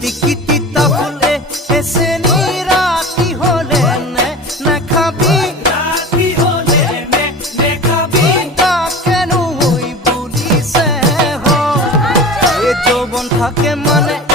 তিকিতিতা ফুলে এসে রাতি হলে না খাবি রাতি হলে নে খাবি তা কেন হই বলিছে এ যৌবন থাকে মানে